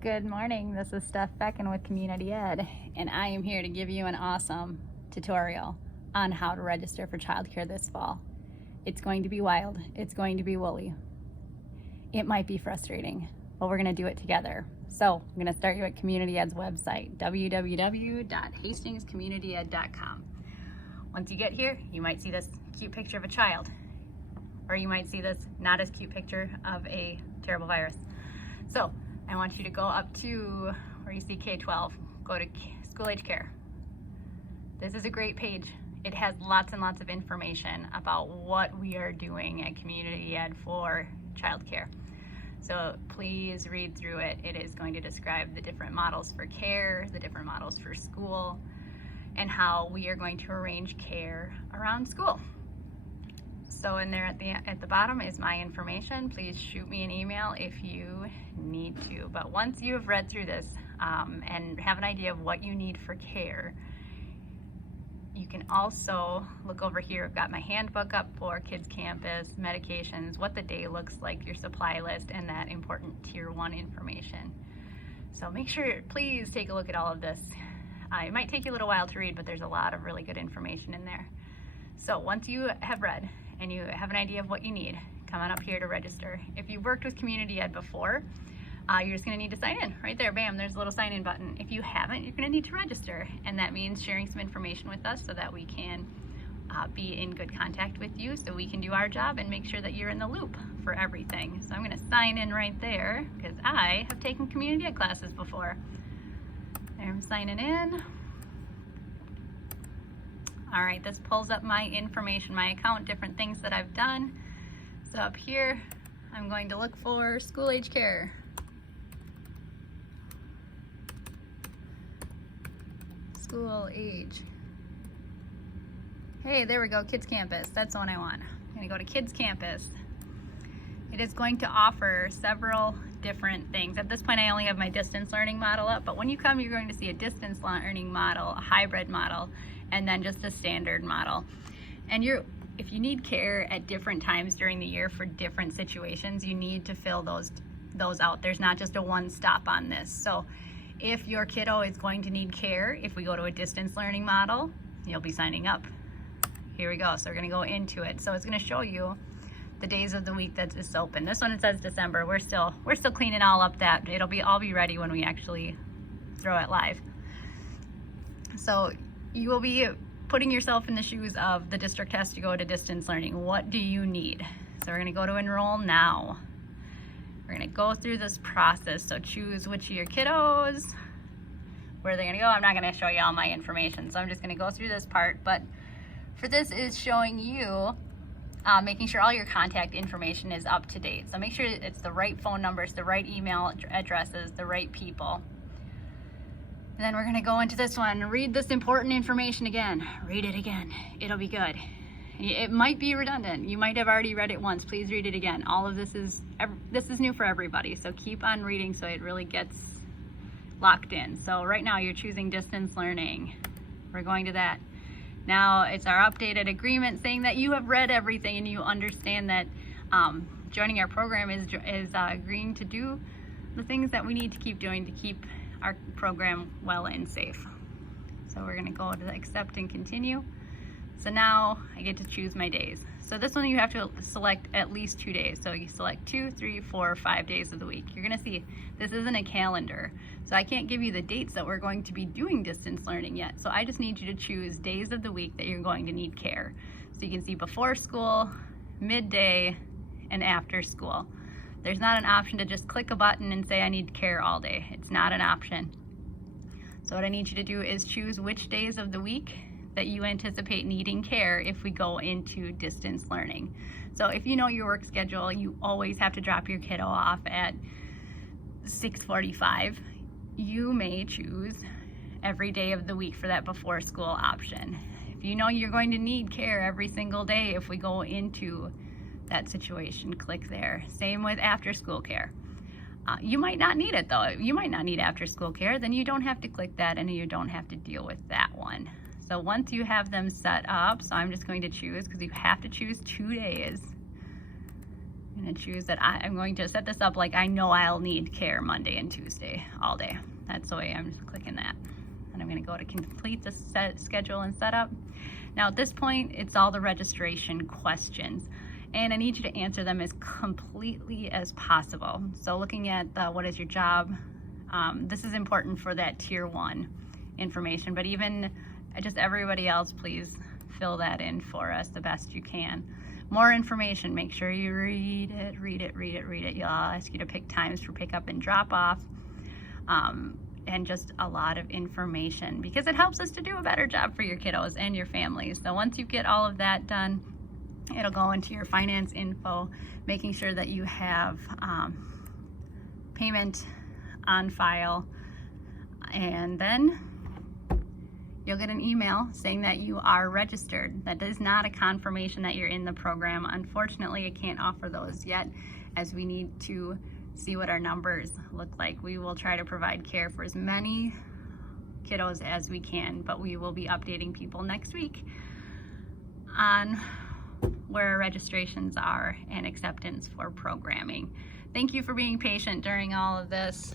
Good morning, this is Steph Becken with Community Ed, and I am here to give you an awesome tutorial on how to register for childcare this fall. It's going to be wild, it's going to be woolly. It might be frustrating, but we're gonna do it together. So I'm gonna start you at Community Ed's website, www.hastingscommunityed.com. Once you get here, you might see this cute picture of a child, or you might see this not as cute picture of a terrible virus. So I want you to go up to where you see K-12, go to School Age Care. This is a great page. It has lots and lots of information about what we are doing at Community Ed for childcare. So please read through it. It is going to describe the different models for care, the different models for school, and how we are going to arrange care around school. So in there at the bottom is my information. Please shoot me an email if you need to. But once you have read through this and have an idea of what you need for care, you can also look over here. I've got my handbook up for Kids Campus, medications, what the day looks like, your supply list, and that important Tier 1 information. So make sure, please take a look at all of this. It might take you a little while to read, but there's a lot of really good information in there. So once you have read and you have an idea of what you need, come on up here to register. If you've worked with Community Ed before, you're just gonna need to sign in. Right there, bam, there's a little sign in button. If you haven't, you're gonna need to register. And that means sharing some information with us so that we can be in good contact with you, so we can do our job and make sure that you're in the loop for everything. So I'm gonna sign in right there because I have taken Community Ed classes before. There, I'm signing in. All right, this pulls up my information, my account, different things that I've done. So up here, I'm going to look for School Age Care. School Age. Hey, there we go, Kids Campus. That's the one I want. I'm gonna go to Kids Campus. It is going to offer several different things. At this point, I only have my distance learning model up, but when you come, you're going to see a distance learning model, a hybrid model, and then just a standard model. And if you need care at different times during the year for different situations, you need to fill those out. There's not just a one stop on this. So if your kiddo is going to need care, if we go to a distance learning model, you'll be signing up. Here we go, so we're gonna go into it. So it's gonna show you the days of the week that it's open. This one, it says December. We're still cleaning all up that. It'll all be ready when we actually throw it live. So you will be putting yourself in the shoes of the district has to go to distance learning. What do you need? So we're gonna go to enroll now. We're gonna go through this process. So choose which of your kiddos, where they're gonna go. I'm not gonna show you all my information, so I'm just gonna go through this part. But for this is showing you, making sure all your contact information is up to date. So make sure it's the right phone numbers, the right email addresses, the right people. And then we're gonna go into this one, read this important information again. Read it again, it'll be good. It might be redundant. You might have already read it once. Please read it again. All of this is new for everybody, so keep on reading so it really gets locked in. So right now you're choosing distance learning. We're going to that. Now it's our updated agreement saying that you have read everything and you understand that joining our program is agreeing to do the things that we need to keep doing to keep our program well and safe. So we're gonna go to accept and continue. So now I get to choose my days. So this one you have to select at least 2 days. So you select 2, 3, 4, 5 days of the week. You're gonna see this isn't a calendar. So I can't give you the dates that we're going to be doing distance learning yet. So I just need you to choose days of the week that you're going to need care. So you can see before school, midday, and after school. There's not an option to just click a button and say I need care all day. It's not an option. So what I need you to do is choose which days of the week that you anticipate needing care if we go into distance learning. So if you know your work schedule, you always have to drop your kiddo off at 6:45. You may choose every day of the week for that before school option. If you know you're going to need care every single day if we go into that situation, click there. Same with after school care. You might not need it though. You might not need after school care, then you don't have to click that and you don't have to deal with that one. So once you have them set up, so I'm just going to choose, because you have to choose 2 days. I'm going to choose that I'm going to set this up like I know I'll need care Monday and Tuesday all day. That's the way I'm just clicking that. And I'm going to go to complete the schedule and setup. Now at this point, it's all the registration questions. And I need you to answer them as completely as possible. So looking at what is your job, this is important for that tier 1 information, but even just everybody else, please fill that in for us the best you can. More information, make sure you read it. I'll ask you to pick times for pickup and drop off, and just a lot of information because it helps us to do a better job for your kiddos and your families. So once you get all of that done, it'll go into your finance info, making sure that you have payment on file, and then you'll get an email saying that you are registered. That is not a confirmation that you're in the program. Unfortunately, I can't offer those yet as we need to see what our numbers look like. We will try to provide care for as many kiddos as we can, but we will be updating people next week on where our registrations are and acceptance for programming. Thank you for being patient during all of this.